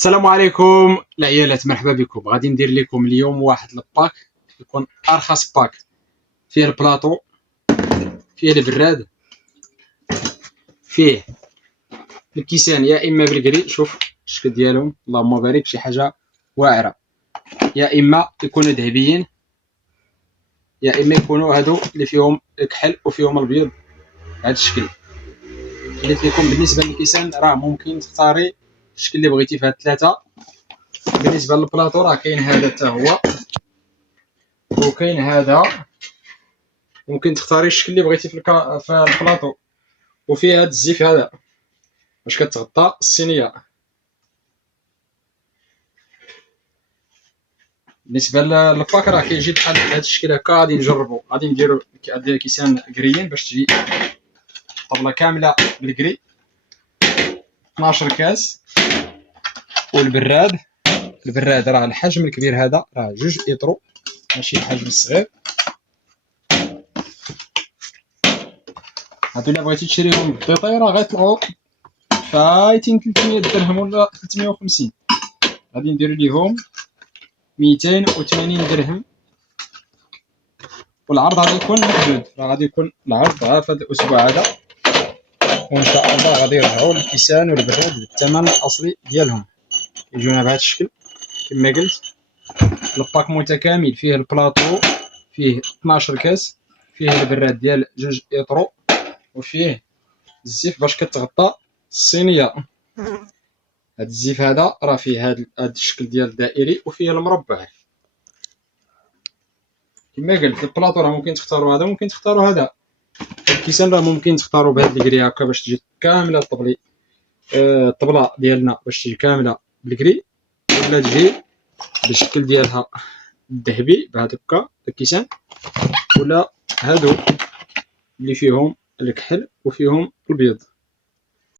السلام عليكم العيالات، مرحبا بكم. غادي ندير لكم اليوم واحد الباك يكون ارخص باك، فيه البلاطو، فيه البراد، فيه الكيسان يا اما بالكري، شوف الشكل ديالهم اللهم بارك، شي حاجه واعره، يا اما يكونوا ذهبيين، يا اما يكونوا هادو اللي فيهم الكحل وفيهم الابيض. هذا الشكل قلت لكم. بالنسبه للكيسان راه ممكن تختاري الشكل اللي بغيتي في هاد الثلاثه. بالنسبه للبلاطو راه كاين هذا حتى هو، وكاين هذا، ممكن تختاري الشكل اللي بغيتي في البلاطو. وفيه هذا الزيف هذا باش كتغطى الصينيه. بالنسبه للباك راه كيجي بحال هذا الشكل هكا. غادي نجربو، غادي نديرو كيسان كريين باش تجي طبله كامله بالكري، 12 كاس. والبراد، البراد راه الحجم الكبير هذا راه 2 ايطرو، ماشي الحجم الصغير. هادو الا بغيتي تشريهم بالديطاي راه غيطلعوا فايتين 300 درهم ولا 350. غادي نديرو ليهم 280 درهم. والعرض غادي يكون محدود، غادي يكون العرض في هذا الاسبوع هذا، وان شاء الله غادي يرجعوا الكيسان والبراد بالثمن الاصلي ديالهم، يجونا بهذا الشكل كما قلت. الباك متكامل، فيه البلاطو، فيه 12 كاس، فيه البراد ديال 2 ايطرو، وفيه الزيف باش كتغطى الصينيه. هاد الزيف هذا راه فيه هاد الشكل ديال الدائري، وفيه المربع كما قلت. البلاطو راه ممكن تختاروا هذا، ممكن تختاروا هذا. الكيسان راه ممكن تختاروا بهاد الكري هكا باش تجي كامله الطبلي، الطبله ديالنا باش تجي كامله بالكري، ولا تجي بالشكل ديالها الذهبي بهذاك الكيسان، ولا هادو اللي فيهم الكحل وفيهم البيض.